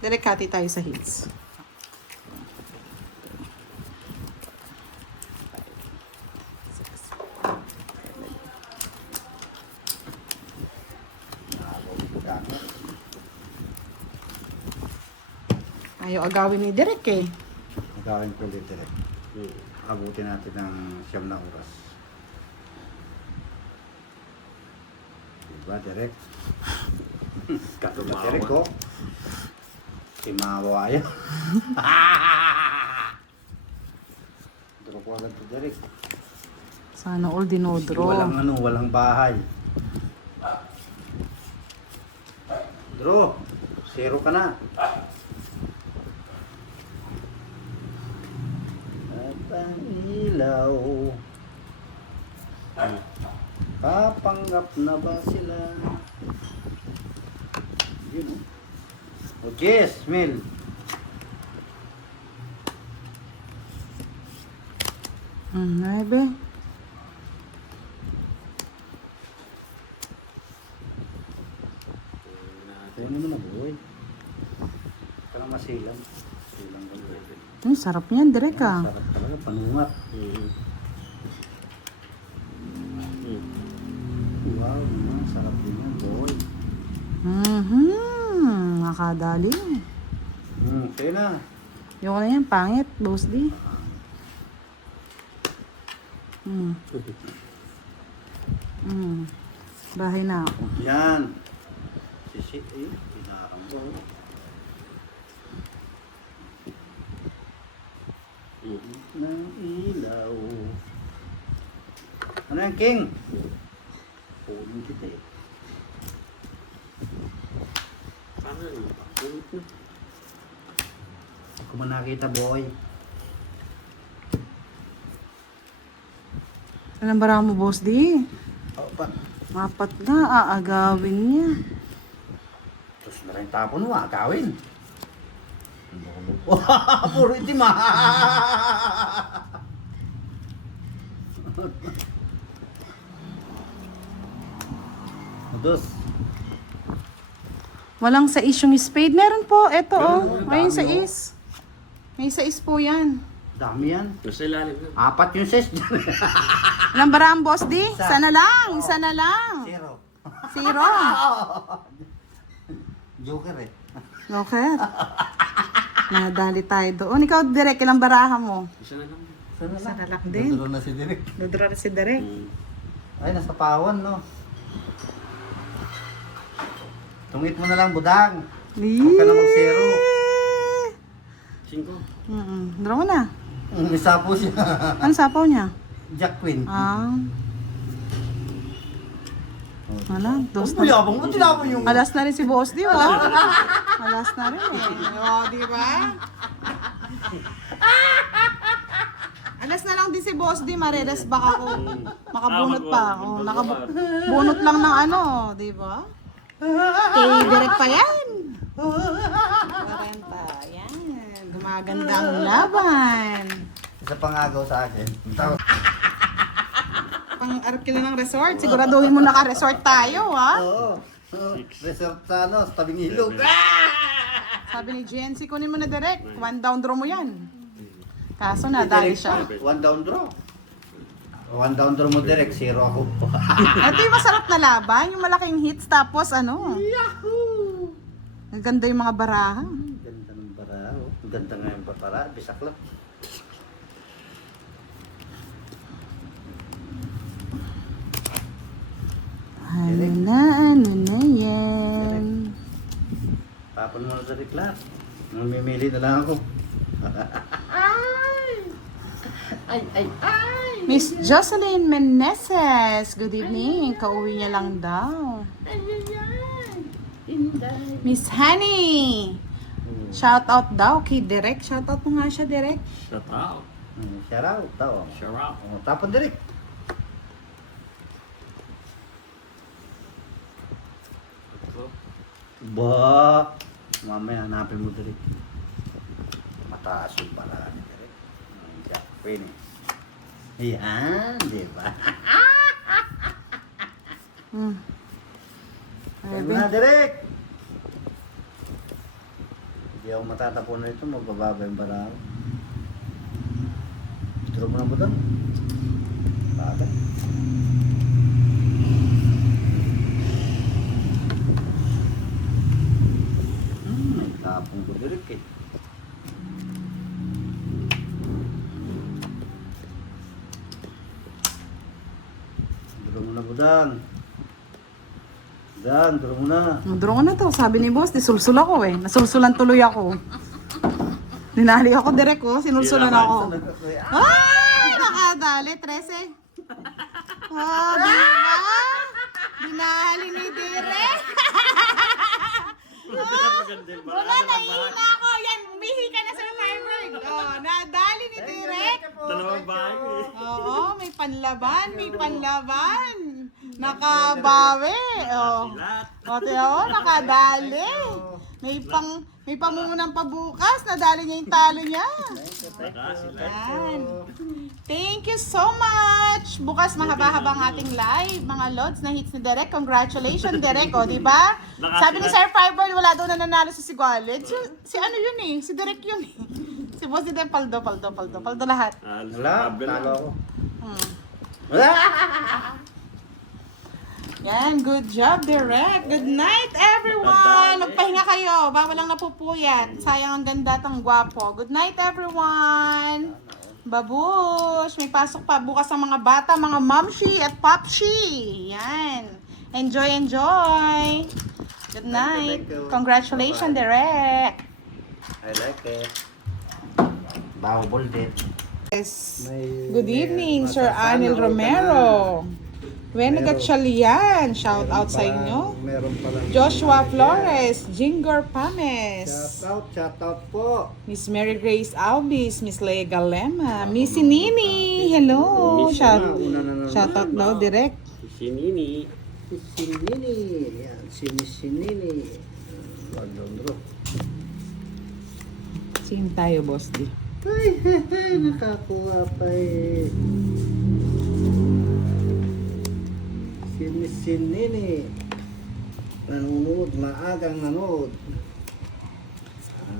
Direct hati tayo sa hits. Ayaw agawin ni Direk eh. Magkawin ko ulit direct. Abutin natin ng 9 na oras. Diba direct? Katulad direct ko. Si Mawaya. Draw ko agad to direct. Sana all dinodro. Walang bahay. Draw. 0 ka na. At ang ilaw. Kapanggap na ba sila? Yun. O yes, Mel. Naibe. Kaya naman na buhay. Parang masilang. Silang ka buhay. Sarap niyan, Direk ah. Sarap talaga, panungat. Wow, sarap din yan, boy. Nakadali. Okay na. Yung na yan, pangit, Boss D. Bahay na ako. Yan. Sisi, pinakang ng ilaw. Ano yan, King? Punin kita eh. Kung mo nakita, boy. Anong bara mo, Boss D? Opa. Apat na, aagawin niya. Tapos na rin tapon mo, agawin. Puro itim ah. Dos. Walang sais yung spade. Meron po, eto oh. May dami, sais. May sais po yan. Dami yan. Nasa ilalim na. 4 yung ses. Ilang bara ang, Boss D? Isa. Isa na lang, isa na lang. 0. 0. Joker eh. Okay. Nadali tayo doon. Ikaw, Direk, ilang baraha mo? Isa na lang. Isa na lang din. Duduro na si Direk. Dudura na si Direk. Ay, nasa pawan no. Tungit mo na lang, budang. Huwag ka na mag-zero. 5. Draw mo na. Isa po siya. Ano sapaw niya? Jack Queen. Wala, dos Ang na. yabang mo, tinapon yung... Alas na rin si Boss D, ba? Alas na rin eh. O, di ba? Alas na lang din si Boss D, Marites. Baka ako makabunot pa. O, nakabunot lang ng ano, di ba? Kay Direk pa yan. 40, yan. Gumaganda ang laban. Isa pang agaw sa akin. Pang-arap ka na ng resort. Siguraduhin mo naka-resort tayo, ha? Oo. Resort sa ano, sa tabing ilog. Sabi ni GNC, kunin mo na direct. 1 down draw mo yan. Kaso nadali siya. 1 down draw. 1 down draw mo direct, 0 ako. Ito yung masarap na laban. Yung malaking hits tapos ano. Yahoo! Ang ganda yung mga baraha. Ganda ng bara. Oh. Ganda nga yung bara. Bisaklap. Ano na yan. Tapon mo na sa reklat. Mamimili na lang ako. Miss Jocelyn Meneses, good evening. Kauwi niya lang daw. Miss Honey, shout out daw kay Direk. Shout out mo nga siya, Direk. Shut out. Shout out. Tao. Shut out. Oh, tapon direct. Ba, mamaya hanapin mo direct. Mataas yung para ni direct. Jack Queen eh. Yan, di ba? Ayun na direct. Hindi ako matatapon na ito, magbababa yung barako. Turo mo na ba doon? Bagay. May tapong ko direk eh. Turo mo na budang. Budang, turo mo na. Draw ko na to. Sabi ni boss, disulsul ako eh. Nasulsulan tuloy ako. Dinali ako direct oh. Sinulsulan ako. Ay! Nakadali. 13. Oh, di ba? Dinali ni direct. Wala, nahihina ako. Yan, umihi ka na sa Survivor. Oh, nadali ni direct. Dalawang bahay eh. Oo, may panlaban. May panlaban. Nakabawi. Oh. O, tiyo, nakadali. May pamunang pabukas. Nadali niya yung talo niya. Yan. Thank you so much. Bukas mahaba-habang ating live. Mga lods na hits ni Derek. Congratulations, Derek. O, diba? Sabi ni Sir Fiber, wala daw na nanalo sa Sigualid. Si ano yun eh? Si Derek yun eh. Si Boss Dito, paldo lahat. Wala, talo ako. Hmm. Yan, good job, Derek. Good night, everyone. Magpahinga kayo. Bawal lang napupuyat. Sayang ang ganda at ang gwapo. Good night, everyone. Babush. May pasok pa bukas ang mga bata, mga mamshi at popshi. Yan. Enjoy, enjoy. Good night. Thank you. Congratulations, Derek. I like it. Bawal din. Yes. Good evening, Sir Anil Romero. Wena Gatchalian, shout out sa inyo. Meron palang Joshua Flores, Jingor Pames, shout out po. Miss Mary Grace Albis, Miss Leia Galema, Miss Nini, hello. Shout out daw direct. Si Nini. Si Nini. Yan, si Nini. Wag doon bro. Sing tayo, boss di. Ay, nakakuha pa eh. Si Nini. Nanonood, maagang nanood.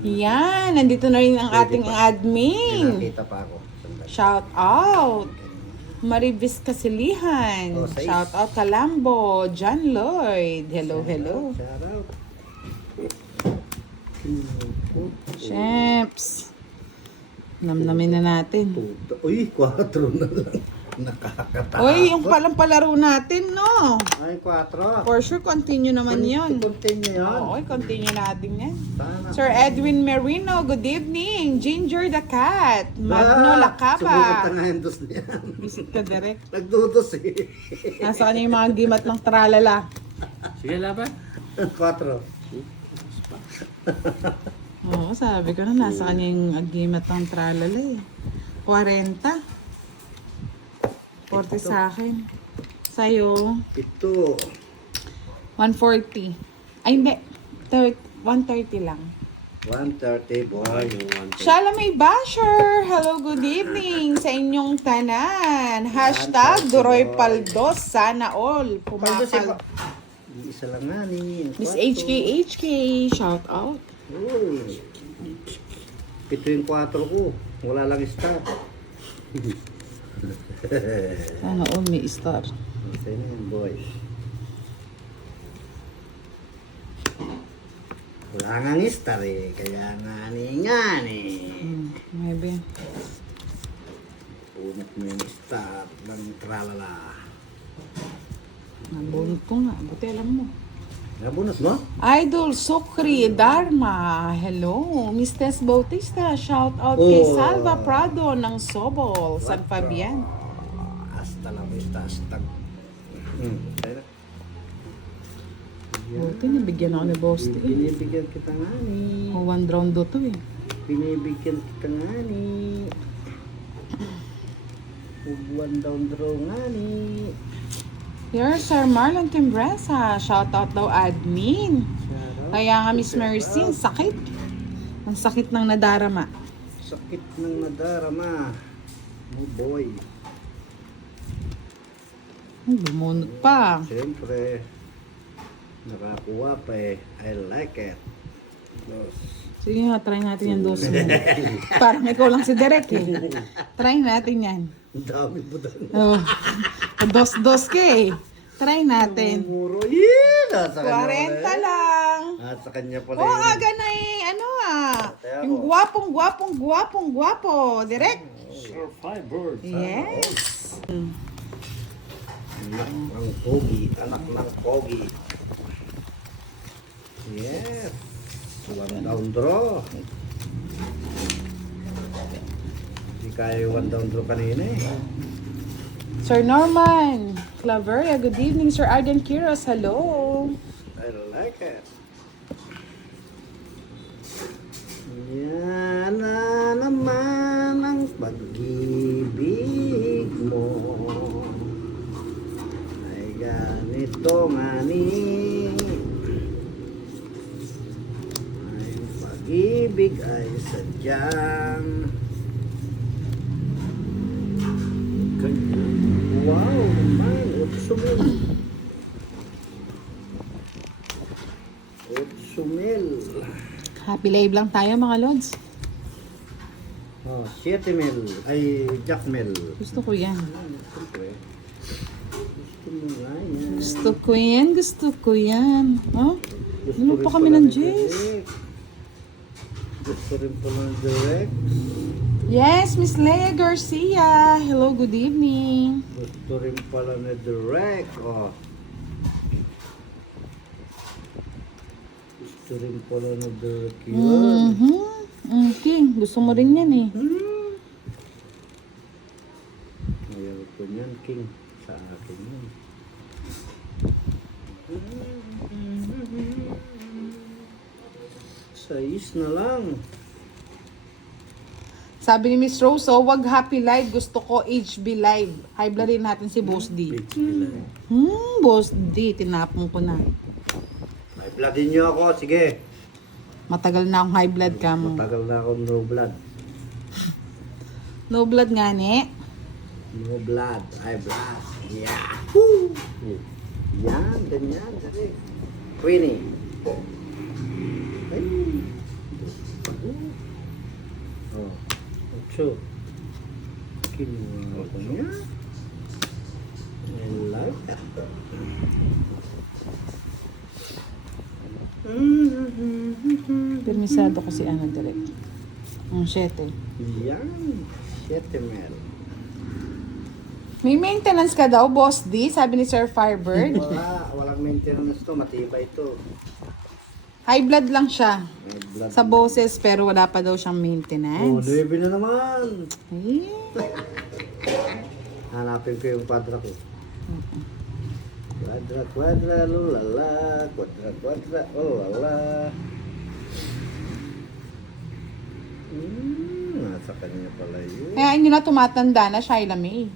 Yan, nandito na rin ang ating admin. Nakita pa ako. Sandali. Shout out. Maribis Kasilihan. Oh, sais. Shout out Kalambo, John Lloyd. Hello, hello. Shout out. Sheps. Namnamin na natin. Uy, 4 na lang. Nakakatawa. Uy, yung palang palaro natin, no? Ay, 4. For sure, continue naman yun. Continue yan. Oo, continue natin yan. Sana. Sir Edwin Merino, good evening. Ginger the Cat. Magno Subukan Lacaba. nga yung dos niya. Visit ka direct. Nagdudos eh. Nasa kanya yung mga gimat ng tralala. Sige, laban. 4. Oo, sabi ko na, nasa kanya yung gimat ng tralala eh. 40. 40 sa akin. Sa'yo, Ito. 140. Ay, hindi. 130 lang. 130 boy. Shala may basher! Hello, good evening sa inyong tanan. Hashtag Duroy Paldos, sana all. Pumapal. Isa lang nga ni. Miss HK, shout out. Uy. Ito yung 4 ko. Wala lang star. Sana all may star. Isa yun boy. Wala nga star eh. Kaya nga ni. Maybe. Punot mo yung star ng tralala. Nabunot ko nga. Buti alam mo. Nabunot mo? Idol Sokri Dharma. Hello. Miss Tess Bautista. Shout out kay Oh. Salva Prado ng Sobol, San Fabian. Hasta la vista. Hasta. Kaya Buti, nabigyan ako ni Boss T. binibigyan kita nga ni. Oh, 1 round do to eh. Binibigyan kita nga ni. Ubuan down draw nga ni. Here's Sir Marlon Timbresa. Shout out daw admin. Kaya nga Miss Mercy, ang sakit. Ang sakit ng nadarama. Sakit ng nadarama. Oh boy. Bumunot pa. Siyempre. Nakakuha pa eh. I like it. Dos. Sige nga, try natin yung dos mo. Parang ikaw lang si Derek eh. Try natin yan. Ang dami mo doon. Oh. Dos-dos ka eh. Try natin. Muro yun. Nasa kanya 40 lang. Nasa kanya pala Oh, yun. aga na eh. Ano ah. Kaya Yung ako. guwapong-gwapo. Derek. Survivor. Yes. Anak ng pogi. Anak ng pogi. Yes. One down draw. Hindi kaya yung one down draw kanina eh. Sir Norman. Claveria, good evening. Sir Arden Kiros, hello. I like it. Yan na naman ang pag-ibig mo. Ay ganito nga ni. Ay pag-ibig ay sadyang. Wow, man, Utsumil. Utsumil. Happy live lang tayo mga lods. Oh, 7 mil. Ay, Jack mil. Gusto ko yan. Siyempre. Gusto mo nga yan. Gusto ko yan. Oh? Gusto Ano rin pa kami pala ng ni Jess? Direk. Gusto rin pala ng Direk. Yes, Miss Leia Garcia. Hello, good evening. Gusto rin pala ni Direk. Oh. Gusto rin pala ni Direk yun. Okay, gusto mo rin yan eh. Ayaw ko niyan, King. Sa akin yun. Sais na lang. Sabi ni Miss Rose, oh, wag happy live. Gusto ko HB live. High blood rin natin si Boss D. Boss D, tinapon ko na. Ay, bloodin niyo ako. Sige. Matagal na akong high blood ka mo. Matagal na akong no blood. No blood nga ni. No blood. Ay, blood. Yeah. Woo! Yan, ganyan. Dali. Queenie. Ay. Oh. Ocho. Kinuha ko niya. I like that. Permisado ko si Ana direct. Ang 7. Yan. 7 mil. May maintenance ka daw, Boss D, sabi ni Sir Firebird. Walang maintenance to. Matibay to. High blood lang siya May blood. sa boses pero wala pa daw siyang Oh, maintenance. 9 na naman. Eh, Hanapin ko yung quadra ko. Quadra, quadra, lulala. Quadra, quadra, lulala. Nasa kanya pala yun. kaya nyo na tumatanda na, Shyla May.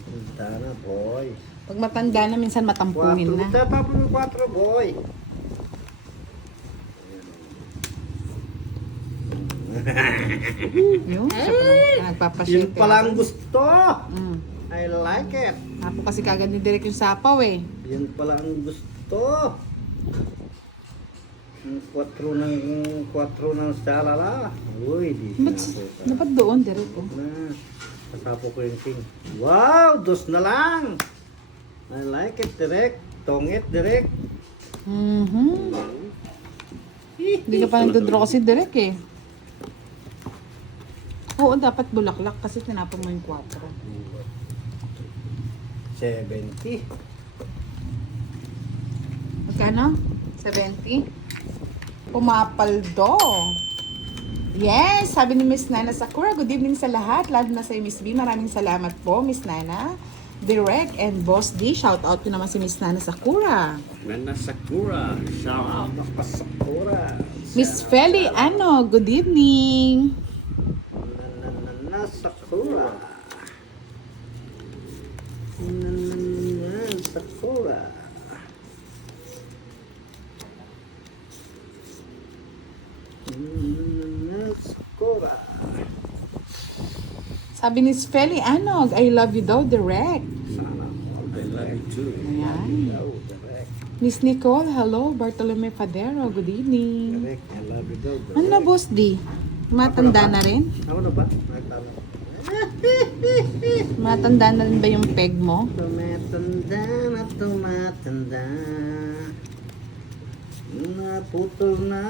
Punta na, boy. Pag matanda na, minsan matampuhin na. Tapos yung 4, boy. Yun, siya pala nagpapashake. Yun pala ang gusto. Mm. I like it. Tapo kasi kagad ni Direk yung sapaw eh. Yun pala ang gusto. Yung 4 ng salala. Uy, di siya. Dapat doon, Direk oh. Na, kasapo ko yung king. Wow, 2 na lang. I like it, direct. Tongit, direct. Hindi ka pa nagdodraw kasi Direk eh. Oo, dapat bulaklak kasi tinapon mo yung 4. 70. Magkano? 70? Pumapaldo. Yes, sabi ni Miss Nana Sakura, good evening sa lahat. Lalo na sa Miss B. Maraming salamat po, Miss Nana. Direct and Boss D. Shout out ko naman si Miss Nana Sakura. Nana Sakura. Shout out. Napasakura. Miss Feli, ano, good evening. Sakura. Sakura. Sakura. Sabi ni Feli, ano, I love you daw, Direct. Sana all I love you too. Ayan. Oh, direct. Miss Nicole, hello. Bartolome Padero, good evening. Direk, I love you daw. Ano na, Boss D? Matanda na rin? Ako na ba? Nagtalo. Matanda na rin ba yung peg mo? Tumatanda na tumatanda. Naputol na.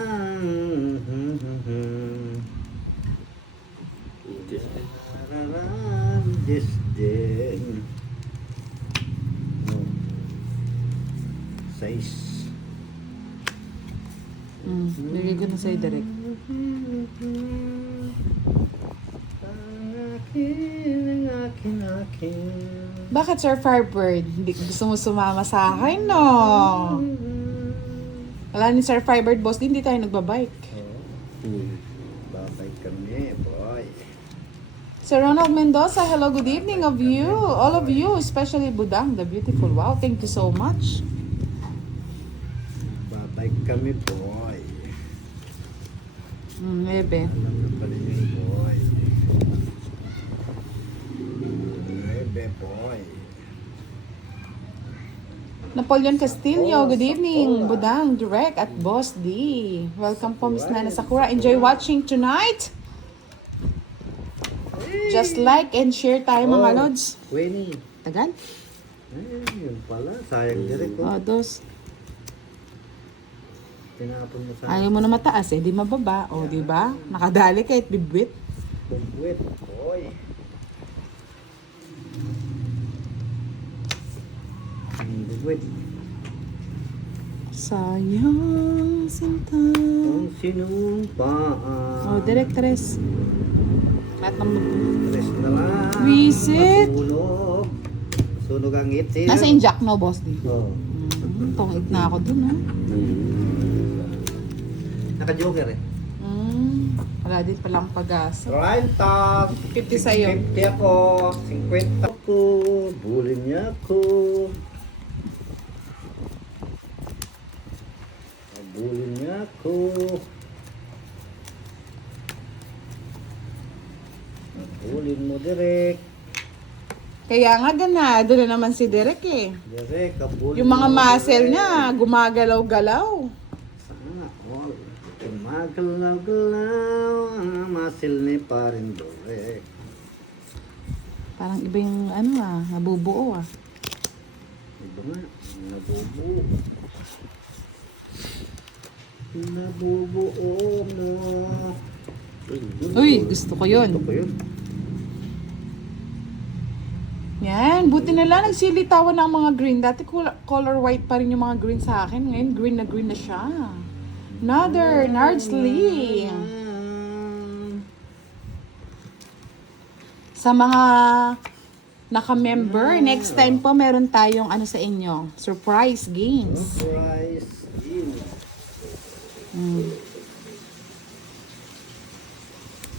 This day. Sais. Bigay ko na sa'yo direct. Bakit, Sir Firebird? Hindi gusto mo sumama sa akin, no? Wala ni Sir Firebird, boss, hindi tayo nagbabike. Babay kami, boy. Sir Ronald Mendoza, hello, good evening of you. All of you, especially Budang, the beautiful. Wow, thank you so much. Babay kami, boy. Ebe. Alam na pala yung boy. Ebe, boy. Napoleon Castillo, good evening. Budang, Direct at Boss D. Welcome po, Miss Nana Sakura. Enjoy watching tonight. Just like and share tayo mga lods. Winnie. Tagal? Ay, yun pala. Sayang direct ko. Dos. Tinapon mo sa Ayaw mo na mataas eh, di mababa. O, di ba? Nakadali kahit bibwit. bugwit, boy. Bugwit. Sayang sinta. Kung sinumpaan. O, direct tres. Lahat ng Tres na lang. Visit. Masunog. Sunog ang itin. Nasa inject no, Boss D. Oo. Tungit na ako dun, ha? Naka-joker eh. Wala din palang pag-asa. 30. 50 sa'yo. 50 ako. 50 ako. Bulin niya ako. Bulin niya ako. Bulin mo direct. Kaya nga ganado na naman si Derek eh. Direct, kabulin Yung mga mo, muscle direct. niya, gumagalaw-galaw. Sana all. Gumagalaw-galaw. Ang muscle ni parin direct. Parang iba yung ano nabubuo ah. Iba nga, nabubuo. Nabubuo mo. Uy, gusto ko yun. Ito ko yun. Yan, buti na lang nagsilitawan ng mga green. Dati color white pa rin yung mga green sa akin. Ngayon green na siya. Another, Nardsley. Sa mga naka-member, next time po meron tayong ano sa inyo, surprise games. Surprise.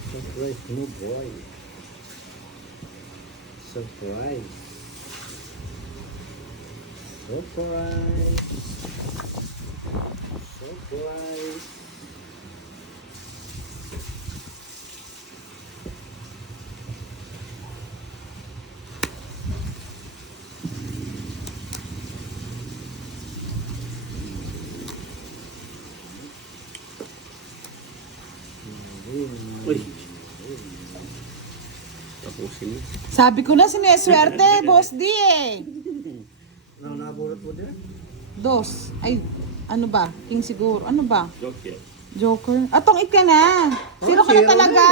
Surprise mo, boy. Surprise. Surprise. Surprise. Uy. Tapusin mo. Sabi ko na sineswerte, Boss D eh. Ano nabulot mo din? Dos. Ay, ano ba? King siguro. Ano ba? Joke yan. Joker. Atong ka na. Zero ka na zero talaga.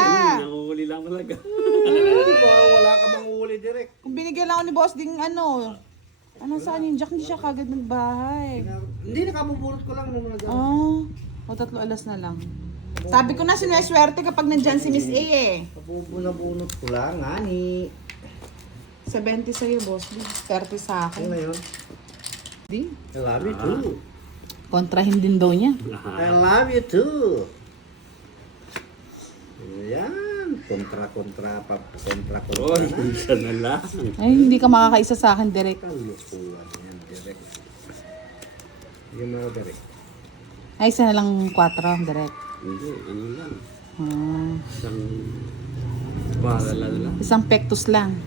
Nanguhuli lang talaga. Diba, wala ka bang uli direct? Kung binigyan lang ako ni Boss Ding ano saan yung Jack, hindi siya kagad nagbahay. Hindi, nakabubulot ko lang nung nag- Oh, o 3 alas na lang. Sabi ko na sineswerte kapag nandyan si Miss A eh. Kabubunabunot ko lang, ani. 70 sa'yo, Boss D. 30 sa Ano akin. na yun? Di? I love you too. Kontrahin din daw niya. I love you too. Yan. Kontra Oy, na. isa na lang. Ay, hindi ka makakaisa sa akin direct. Kalukuhan yan, direct. Yung mga direct. Ay, isa na lang 4 direct. Hindi, ano lang. Ah, Isang parala lang. isang pectus lang.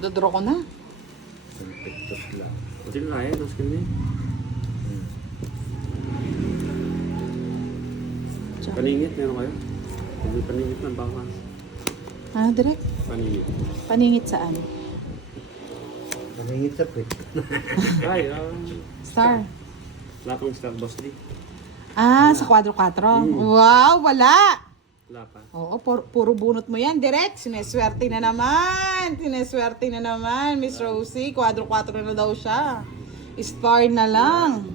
Dodro ko na. Isang pektos lang. Still na tapos kami. Paningit, meron kayo? Hindi paningit ng bawas. Ano, direct? Paningit. Paningit saan? Namingit sa pit. Ay, Star. wala pang Star Boss D. Ah, sa kwadro 4. Wow, wala! Wala pa. Oo, puro bunot mo yan, direct. Sineswerte na naman. Sineswerte na naman, Miss Rosie. Kwadro 4 na daw siya. Star na lang.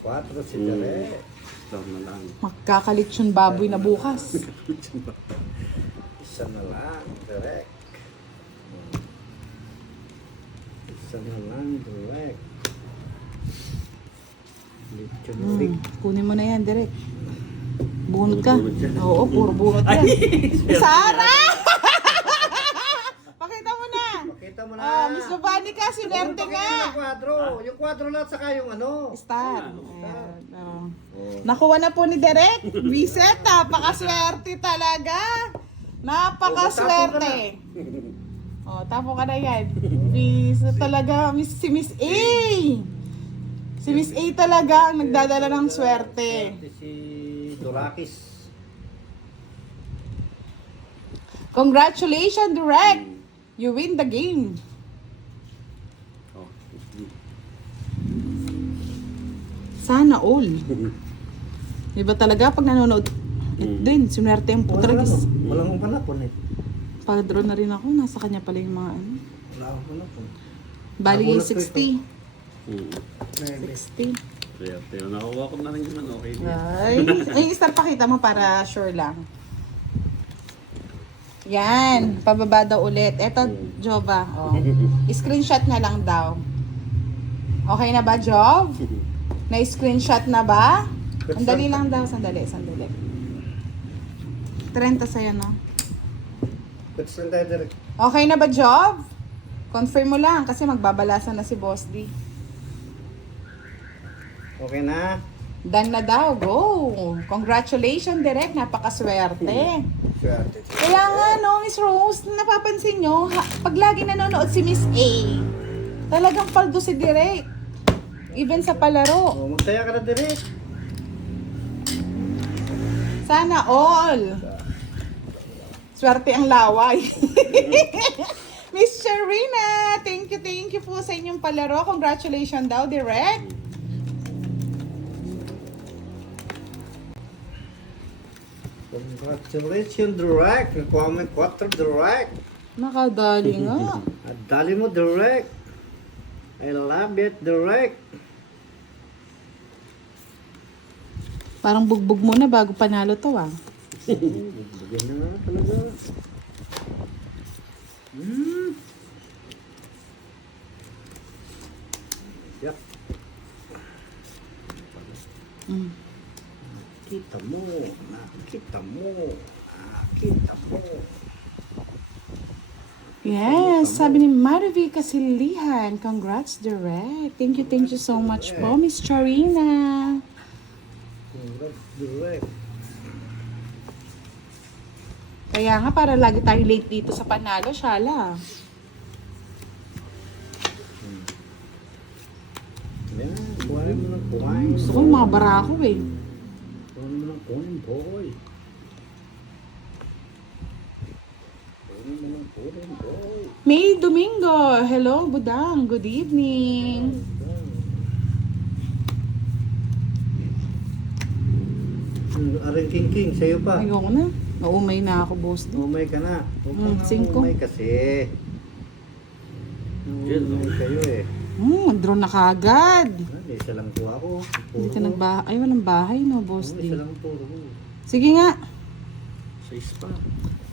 4 si Tere. Star na lang. Magkakalit yung baboy na bukas. Isa na lang, direct. Isa na lang, direct. Lechon ring. Kunin mo na yan, direct. Bunot ka. Bunot yan. Oo, puro bunot yan. Sara! Pakita mo na. Pakita mo na. Ah, Miss Giovanni ka, sinerte nga. Yung 4 lang saka yung ano. Star. Ayan, oh. Nakuha na po ni Derek. Vincent, napakaswerte talaga. Napakaswerte. Oh, tapo ka na yan. Vincent talaga, si Miss A. Si Miss A talaga ang nagdadala ng swerte. Si Dorakis. Congratulations, Derek. You win the game. Oh, Sana all. Diba talaga pag nanonood, din, sinwerte yung putragis. Walang panapon eh. Padro na rin ako, nasa kanya pala yung mga ano. Wala akong panapon. Bali, Nagulat ko 60. 60. Kaya, nakuha ko na rin naman, okay. Ay, Star, pakita mo para sure lang. Yan, pababa daw ulit. Eto, Jova. Oh. Screenshot na lang daw. Okay na ba, Jov? Na-screenshot na ba? Ang dali lang daw. Sandali. 30 sa'yo, no? Quits lang tayo direct. Okay na ba, Jov? Confirm mo lang kasi magbabalasan na si Boss D. Okay na. Done na daw. Go! Congratulations, Direk. Napakaswerte. Swerte. Kaya nga, no, Miss Rose, napapansin nyo, pag lagi nanonood si Miss A, talagang paldo si Direk. Even sa palaro. Oh, magtaya ka na direct. Sana all. Swerte ang laway. Miss Sharina, thank you po sa inyong palaro. Congratulations daw, Direk. Congratulations, direct. Nakuha mo yung 4 direct. Nakadali nga. At dali mo direct. I love it, direct. Parang bugbog muna bago panalo to, ah. Bigyan na nga talaga. Yak. Mm. Kita mo. Nakita mo. Nakita mo. Yes, sabi ni Marivi Kasilihan. Congrats, Direct. Thank you so much po, Miss Charina. Congrats, direct. Kaya nga, para lagi tayo late dito sa panalo, Shala. Yan, kuhain mo ng kuhain. Gusto ko yung mga barako eh. Kuhain mo ng kuhain, boy. Kuhain mo ng kuhain, boy. May Domingo. Hello, Budang. Good evening. Aring king, sa'yo pa. Ayoko na. Naumay na ako, boss. Umay ka na. Huwag ka na 5. umay kasi. Umay kayo eh. Draw na kagad. Isa lang po ako. Hindi ka nagbahay. Ay, walang bahay, no, boss. Isa lang po. Sige nga. 6 pa.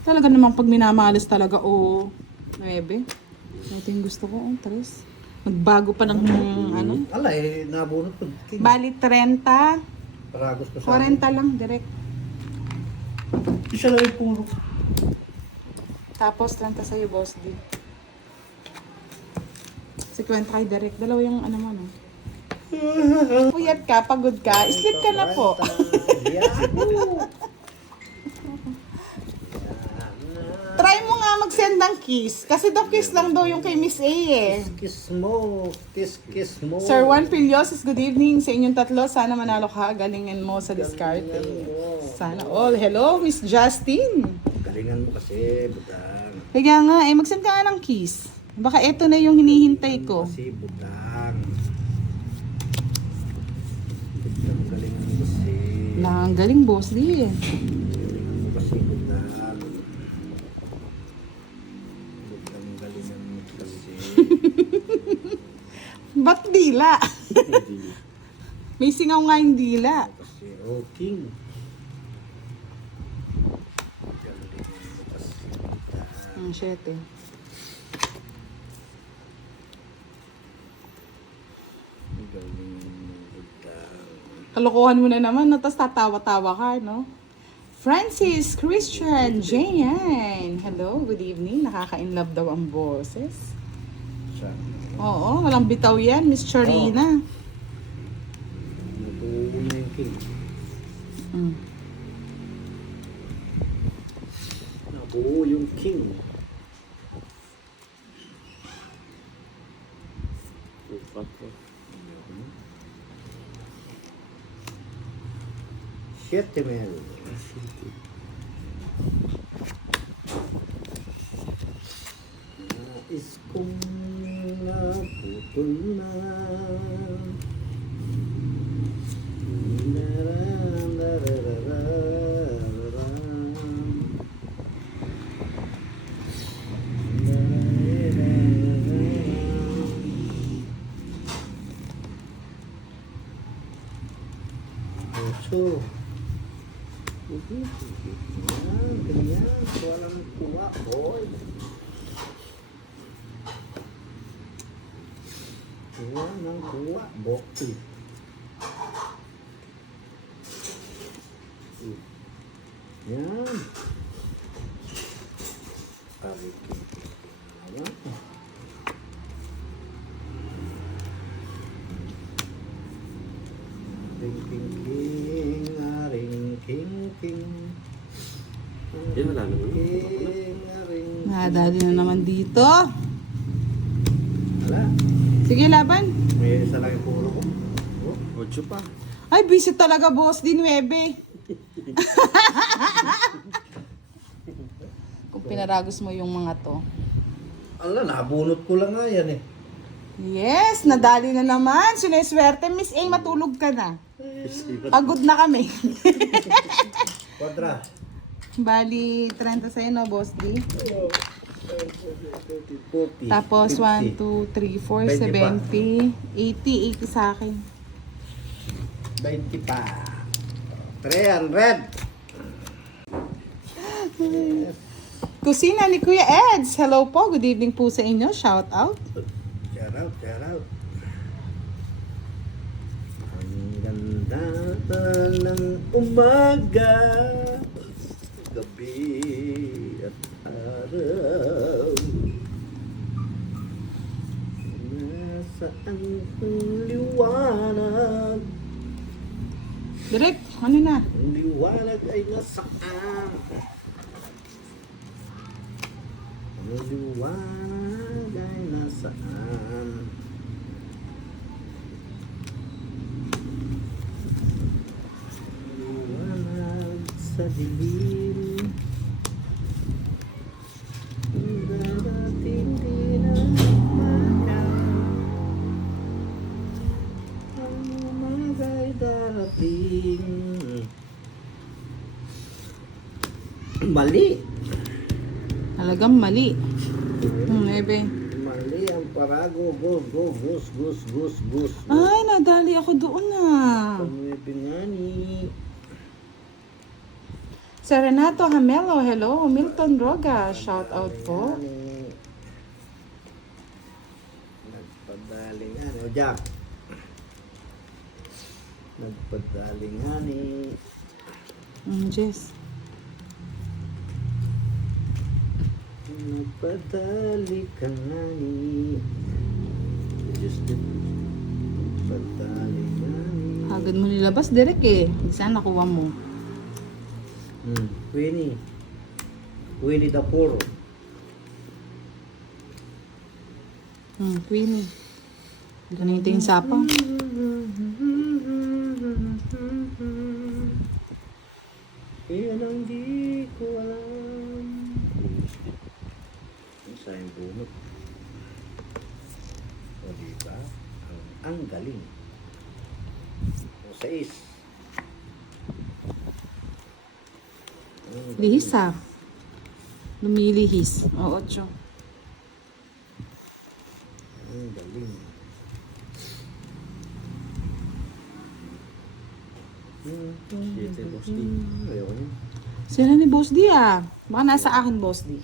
Talaga namang pag minamalas talaga, 9. Ito yung gusto ko, 3. Nagbago pa ng ano. Ala eh, nabunot ko. King. Bali 30. Paragos pa sa 40 lang, direct. Isa lang yung puro. Tapos 30 sa'yo, boss D. 50 kay direct. Dalawa yung ano mo, no? Puyat ka, pagod ka. Sleep ka na po. Yahoo! Try mo nga mag-send ng kiss. Kasi daw kiss lang daw yung kay Miss A eh. Kiss mo. Kiss mo. Sir Juan Piliosis, good evening sa inyong tatlo. Sana manalo ka. Galingan mo sa diskarte. Sana all. Hello, Miss Justin. Galingan mo kasi, budang. Kaya nga, mag-send ka nga ng kiss. Baka eto na yung hinihintay ko. Kasi, budang. Galingan mo kasi. Ang galing, boss di. Galingan mo kasi, budang. Budang, galingan mo kasi. Ba't dila? May singaw nga yung dila. Kasi, oh, king. Galingan mo kasi, budang. Ang shit eh. Galingan mo, budang. Kalokohan mo na naman, no? Tapos tatawa-tawa ka, no? Francis Christian Jane. Hello, good evening. Nakaka-inlove daw ang boses. Siya. Oo, walang bitaw yan, Miss Charina. Nabuo na yung king. Mm. Nabuo yung king. Upat ko. Siete mil. Nais kong naputol na. Puso. Ganyan. Walang kuha, boy. Kuha ng kuha, bokti. Yan. Parikin. Ayan. Ring king king, ring king king. Yan, wala naman. King, ring. Nadali na naman dito. Wala. Sige, laban. May isa lang yung puro ko. Oh. 8 pa. Ay, busy talaga, boss. Di 9. Kung pinaragos mo yung mga to. Ala, nabunot ko lang nga yan eh. Yes, nadali na naman. Sineswerte, Miss A, matulog ka na. Pagod na kami. Quadra. Bali, 30 sa'yo, no, boss D? 40. Tapos, 1, 50. 2, 3, 4, 20 pa. 70, 80 sa akin. 20 pa. 300. Kusina ni Kuya Eds. Hello po. Good evening po sa inyo. Shout out. Shout out, shout out. Ang ganda ng umaga, gabi at araw. Nasaan ang liwanag? Direk, ano na? Ang liwanag ay nasaan? Ang liwanag ay nasaan? Liwanag sa dilim. Darating din ang umaga. Ang umaga'y darating. Mali. Talagang mali. Maybe. Mali ang parago. Gus. Ay, nadali ako doon na. Pamwebe nga ni. Sir Renato Hamelo, hello. Milton Roga, shout out po. Nagpadaling nga ni. O, Jack. Nagpadaling nga ni. Jess. Nagpadali ka nga ni. Just nagpadali nga ni. Agad mo nilabas, Derek eh. Di sana nakuha mo. Winnie the Pooh. Queenie. Ganito yung sapang. Yan ang di ko alam. Ang sayang bunot. O diba? Ang galing. O 6. Lihis ah. Lumilihis. O, 8. Ang galing. Siete, boss D. Ayoko niya. Sila ni Boss D ah. Baka nasa akin, Boss D.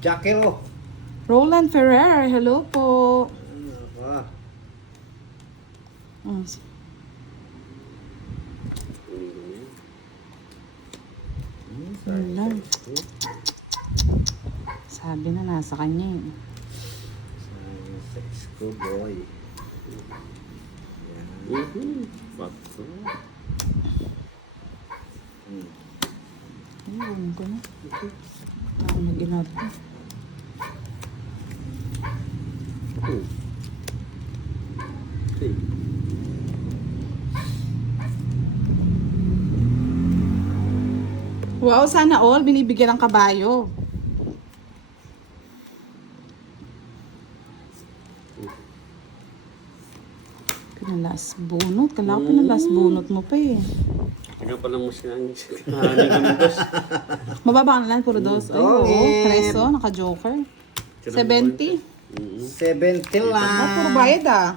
Jackero. Roland Ferrer, hello po. Ah, Mm. Yun lang. Sabi na nasa kanya eh. sex ko boy. Bakso. Ayun ko na. Ako na ginagawa. Okay. Wow, sana all binibigyan ng kabayo. Pinalas bunot. Kala ko pinalas bunot mo pa eh. Taga pa lang mo siya ang kami, boss. Mababa ka na lang, puro dos. Ay, oo. Preso, naka-joker. 70. 70 Ah, puro lang. bayad ah.